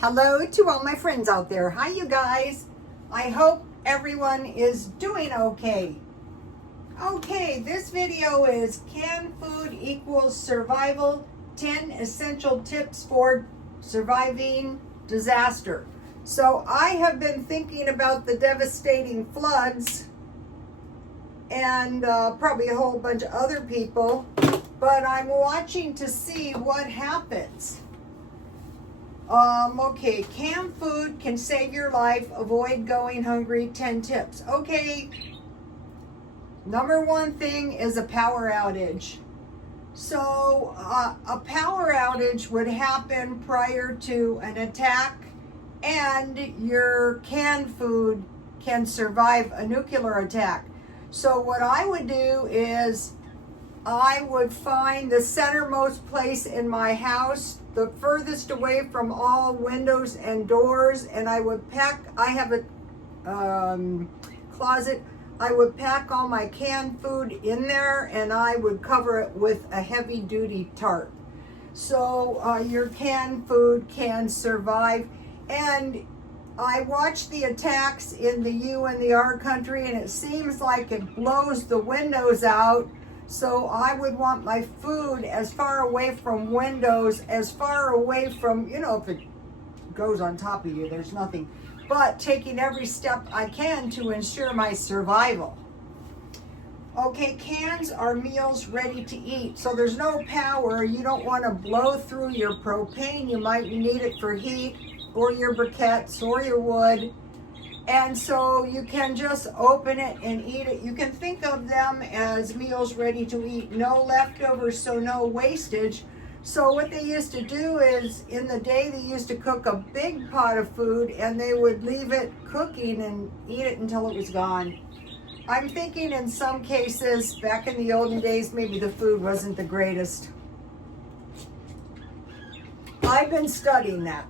Hello to all my friends out there. Hi, you guys. I hope everyone is doing okay. Okay, this video is Canned Food Equals Survival, 10 Essential Tips for Surviving Disaster. So I have been thinking about the devastating floods and probably a whole bunch of other people, but I'm watching to see what happens. Okay, canned food can save your life. Avoid going hungry. 10 tips. Okay, number one thing is a power outage. So a power outage would happen prior to an attack, and your canned food can survive a nuclear attack. So what I would do is I would find the centermost place in my house, the furthest away from all windows and doors, and I would pack, I have a closet, I would pack all my canned food in there, and I would cover it with a heavy duty tarp. So your canned food can survive. And I watch the attacks in the U and the R country, and it seems like it blows the windows out. So I would want my food as far away from windows, as far away from, if it goes on top of you, there's nothing. But taking every step I can to ensure my survival. Okay, cans are meals ready to eat. So there's no power. You don't want to blow through your propane. You might need it for heat, or your briquettes, or your wood. And so you can just open it and eat it. You can think of them as meals ready to eat. No leftovers, so no wastage. So what they used to do is, in the day, they used to cook a big pot of food, and they would leave it cooking and eat it until it was gone. I'm thinking in some cases, back in the olden days, maybe the food wasn't the greatest. I've been studying that.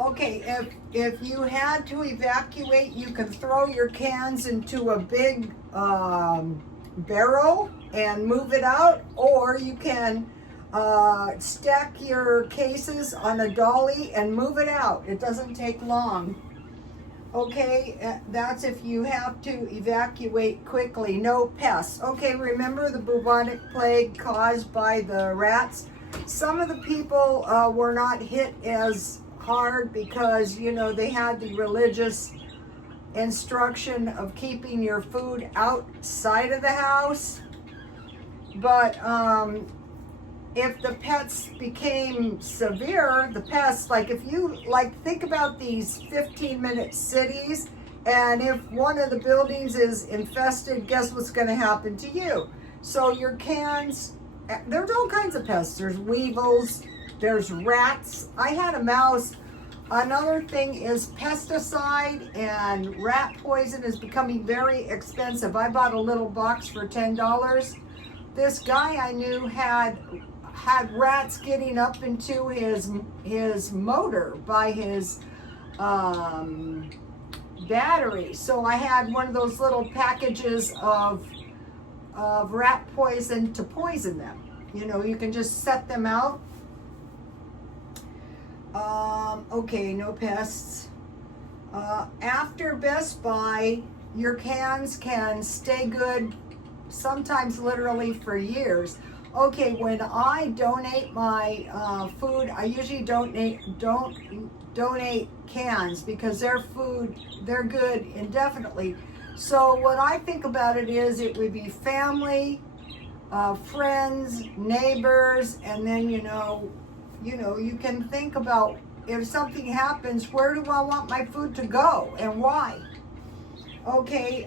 Okay, if you had to evacuate, you can throw your cans into a big barrel and move it out, or you can stack your cases on a dolly and move it out. It doesn't take long. Okay, that's if you have to evacuate quickly. No pests. Okay, remember the bubonic plague caused by the rats? Some of the people were not hit as hard because, they had the religious instruction of keeping your food outside of the house. But if the pests became severe, the pests, like if you, think about these 15-minute cities, and if one of the buildings is infested, guess what's going to happen to you? So your cans, there's all kinds of pests. There's weevils, there's rats. I had a mouse. Another thing is pesticide, and rat poison is becoming very expensive. I bought a little box for $10. This guy I knew had rats getting up into his motor by his battery. So I had one of those little packages of rat poison to poison them. You can just set them out. Okay, no pests. After Best Buy, your cans can stay good, sometimes literally for years. Okay, when I donate my food, I usually don't donate cans because they're good indefinitely. So what I think about it is, it would be family, friends, neighbors, and then you can think about, if something happens, where do I want my food to go and why? Okay,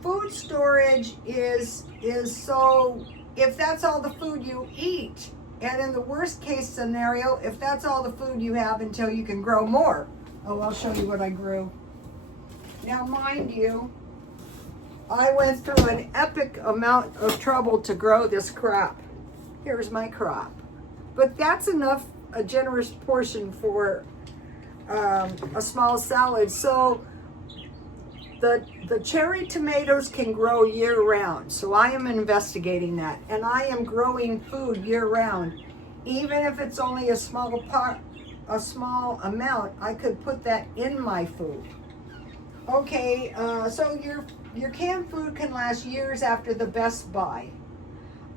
food storage is so, if that's all the food you eat, and in the worst case scenario, if that's all the food you have until you can grow more. Oh, I'll show you what I grew. Now, mind you, I went through an epic amount of trouble to grow this crop. Here's my crop. But that's enough, a generous portion for a small salad. So the cherry tomatoes can grow year round. So I am investigating that. And I am growing food year round. even if it's only a small part, a small amount, I could put that in my food. Okay, so your canned food can last years after the best buy.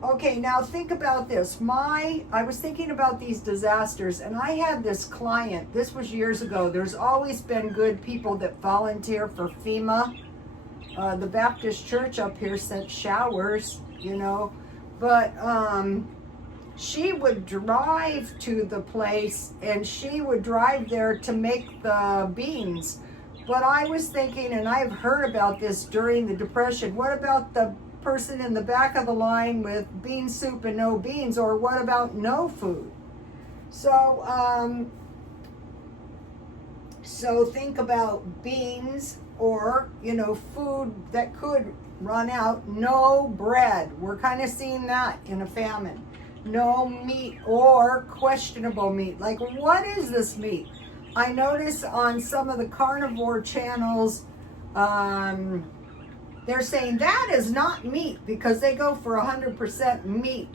Okay, now think about this. I was thinking about these disasters, and I had this client, this was years ago. There's always been good people that volunteer for FEMA. The Baptist church up here sent showers, you know, but she would drive to the place, and she would drive there to make the beans. But I was thinking, and I've heard about this during the Depression, what about the person in the back of the line with bean soup and no beans, or what about no food? So so think about beans, or, you know, food that could run out. No bread. We're kind of seeing that in a famine. No meat or questionable meat. Like, what is this meat? I notice on some of the carnivore channels, they're saying that is not meat because they go for 100% meat.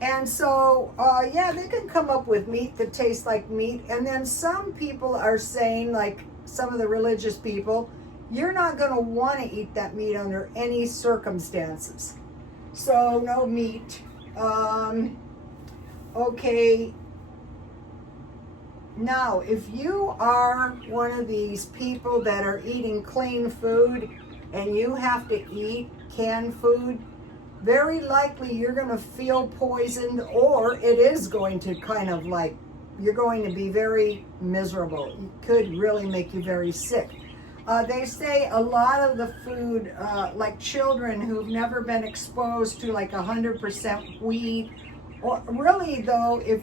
And so, yeah, they can come up with meat that tastes like meat. And then some people are saying, like some of the religious people, you're not going to want to eat that meat under any circumstances. So no meat. Okay. Now, if you are one of these people that are eating clean food and you have to eat canned food, very likely you're going to feel poisoned, or it is going to kind of like, you're going to be very miserable. It could really make you very sick. They say a lot of the food, like children who've never been exposed to like 100% wheat, or really though, if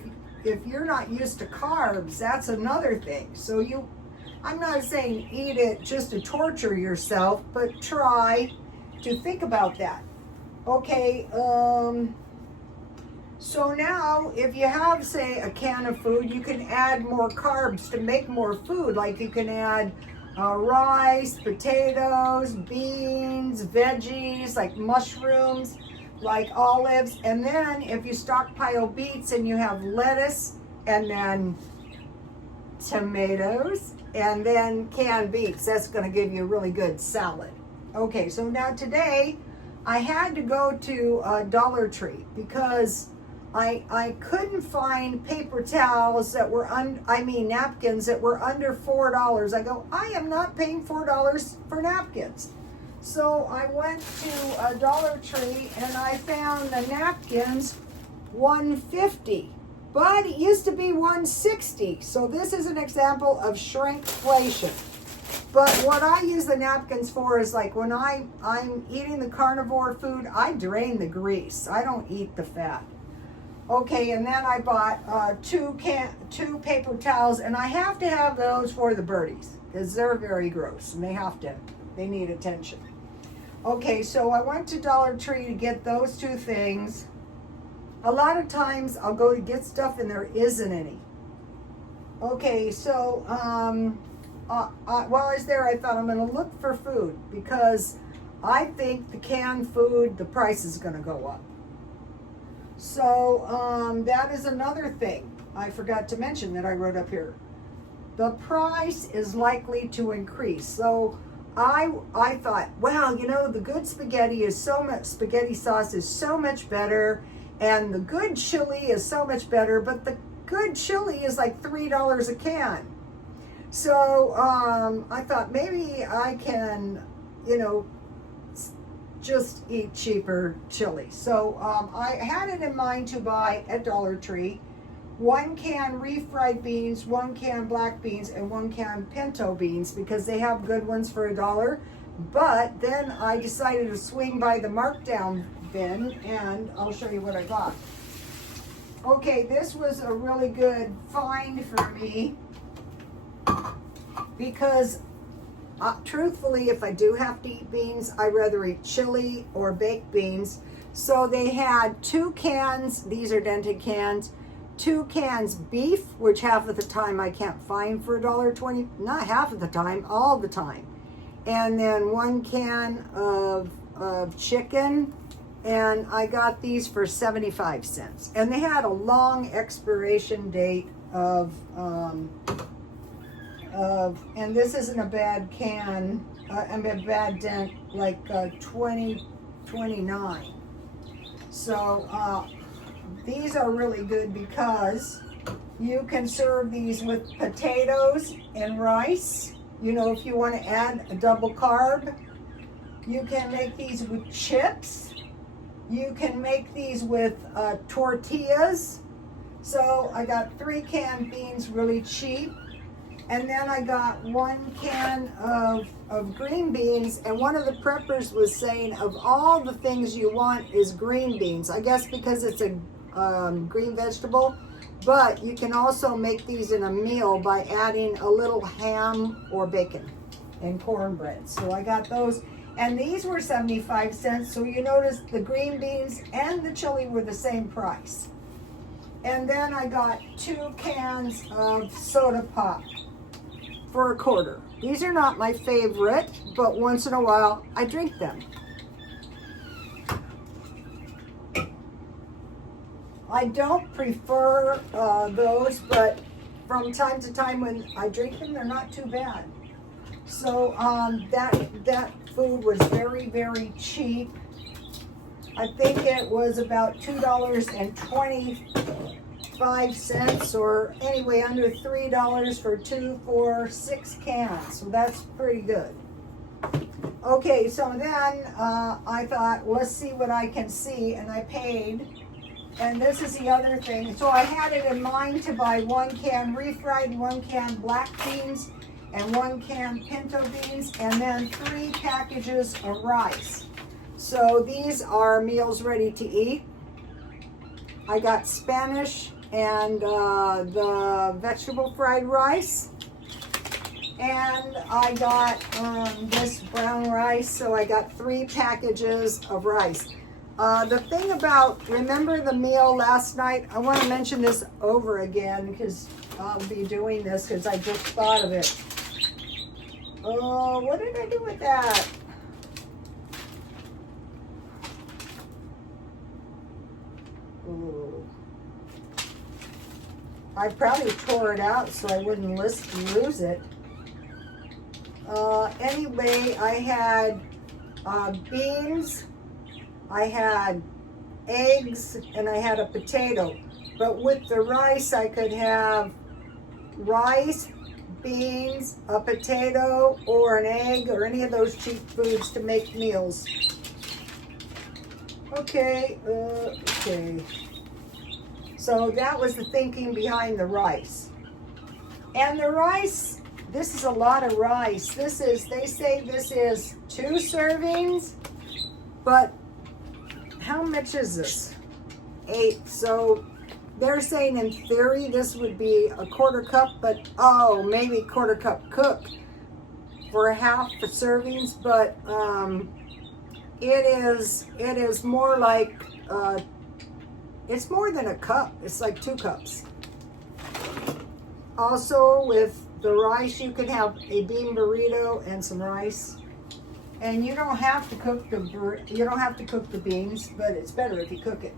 you're not used to carbs, that's another thing. So I'm not saying eat it just to torture yourself, but try to think about that. Okay, so now if you have, say, a can of food, you can add more carbs to make more food. Like you can add rice, potatoes, beans, veggies, like mushrooms, like olives. And then if you stockpile beets and you have lettuce and then tomatoes and then canned beets, that's going to give you a really good salad. Okay, so now today I had to go to Dollar Tree because I couldn't find paper towels that were napkins that were under $4. I go, I am not paying $4 for napkins. So I went to Dollar Tree and I found the napkins $1.50, but it used to be $1.60. So this is an example of shrinkflation. But what I use the napkins for is like when I'm eating the carnivore food, I drain the grease. I don't eat the fat. Okay, and then I bought two paper towels, and I have to have those for the birdies because they're very gross and they need attention. Okay, so I went to Dollar Tree to get those two things. A lot of times I'll go to get stuff and there isn't any. Okay, so while I was there, I thought I'm going to look for food because I think the canned food, the price is going to go up. So that is another thing I forgot to mention that I wrote up here. The price is likely to increase. So I thought, wow, you know, the good spaghetti sauce is so much better, and the good chili is so much better, but the good chili is like $3 a can. So I thought maybe I can, you know, just eat cheaper chili. So I had it in mind to buy at Dollar Tree 1 can refried beans, 1 can black beans, and 1 can pinto beans because they have good ones for $1. But then I decided to swing by the markdown bin, and I'll show you what I got. Okay, this was a really good find for me because truthfully, if I do have to eat beans, I'd rather eat chili or baked beans. So they had 2 cans, these are dented cans, 2 cans beef, which half of the time I can't find for $1.20, not half of the time, all the time. And then 1 can of chicken and I got these for 75 cents. And they had a long expiration date of and this isn't a bad can, I mean a bad dent, like 2029. So these are really good because you can serve these with potatoes and rice. You know, if you want to add a double carb, you can make these with chips. You can make these with tortillas. So I got 3 canned beans really cheap. And then I got 1 can of green beans. And one of the preppers was saying of all the things you want is green beans. I guess because it's a green vegetable. But you can also make these in a meal by adding a little ham or bacon and cornbread. So I got those. And these were 75 cents. So you notice the green beans and the chili were the same price. And then I got 2 cans of soda pop for a quarter. These are not my favorite, but once in a while I drink them. I don't prefer those, but from time to time when I drink them, they're not too bad. So that food was very, very cheap. I think it was about $2.25, or anyway, under $3 for 2, 4, 6 cans. So that's pretty good. Okay, so then I thought, let's see what I can see, and I paid. And this is the other thing. So I had it in mind to buy 1 can refried, 1 can black beans, and 1 can pinto beans, and then 3 packages of rice. So these are meals ready to eat. I got Spanish and the vegetable fried rice. And I got this brown rice, so I got 3 packages of rice. The thing about, remember the meal last night? I want to mention this over again because I'll be doing this because I just thought of it. Oh, what did I do with that? Ooh. I probably tore it out so I wouldn't lose it. Anyway, I had beans, I had eggs, and I had a potato. But with the rice, I could have rice, beans, a potato, or an egg, or any of those cheap foods to make meals. Okay. So that was the thinking behind the rice. And the rice, this is a lot of rice. They say this is 2 servings, but how much is this? 8. So they're saying in theory this would be a 1/4 cup, but maybe 1/4 cup cooked for half the servings. But it is more like it's more than a cup. It's like 2 cups. Also, with the rice, you can have a bean burrito and some rice. And you don't have to cook the beans, but it's better if you cook it.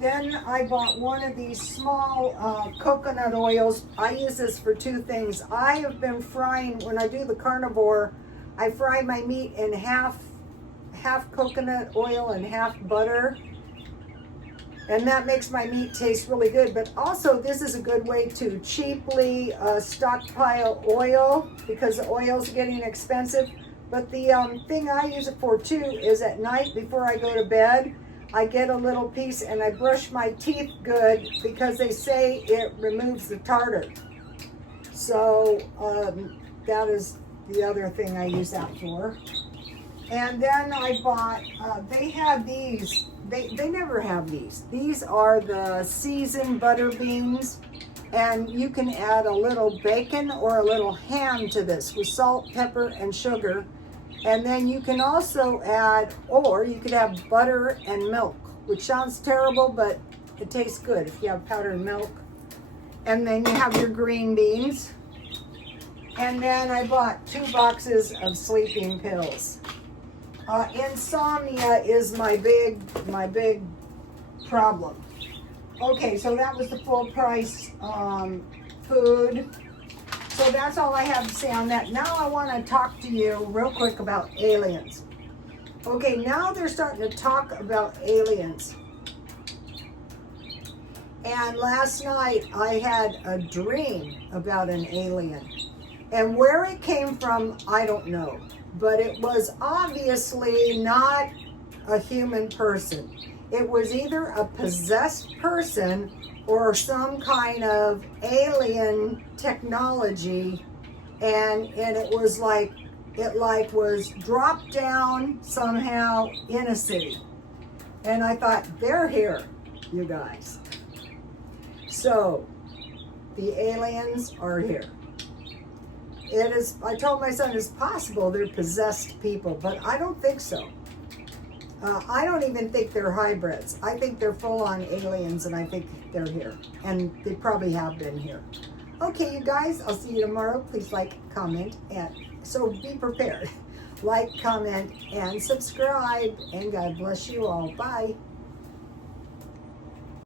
Then I bought one of these small coconut oils. I use this for 2 things. I have been frying, when I do the carnivore, I fry my meat in half coconut oil and half butter. And that makes my meat taste really good. But also, this is a good way to cheaply stockpile oil because the oil's getting expensive. But the thing I use it for too is at night before I go to bed, I get a little piece and I brush my teeth good because they say it removes the tartar. So that is the other thing I use that for. And then I bought, they have these, they never have these. These are the seasoned butter beans. And you can add a little bacon or a little ham to this with salt, pepper, and sugar. And then you can also add, or you could have butter and milk, which sounds terrible, but it tastes good if you have powdered milk. And then you have your green beans. And then I bought 2 boxes of sleeping pills. Insomnia is my big problem. Okay, so that was the full price food. So that's all I have to say on that. Now I want to talk to you real quick about aliens. Okay, now they're starting to talk about aliens. And last night I had a dream about an alien. And where it came from, I don't know. But it was obviously not a human person. It was either a possessed person or some kind of alien technology. And it was like, it was dropped down somehow in a city. And I thought, they're here, you guys. So, the aliens are here. It is, I told my son, it's possible they're possessed people, but I don't think so. I don't even think they're hybrids. I think they're full-on aliens, and I think they're here. And they probably have been here. Okay, you guys, I'll see you tomorrow. Please like, comment, and so be prepared. Like, comment, and subscribe. And God bless you all. Bye.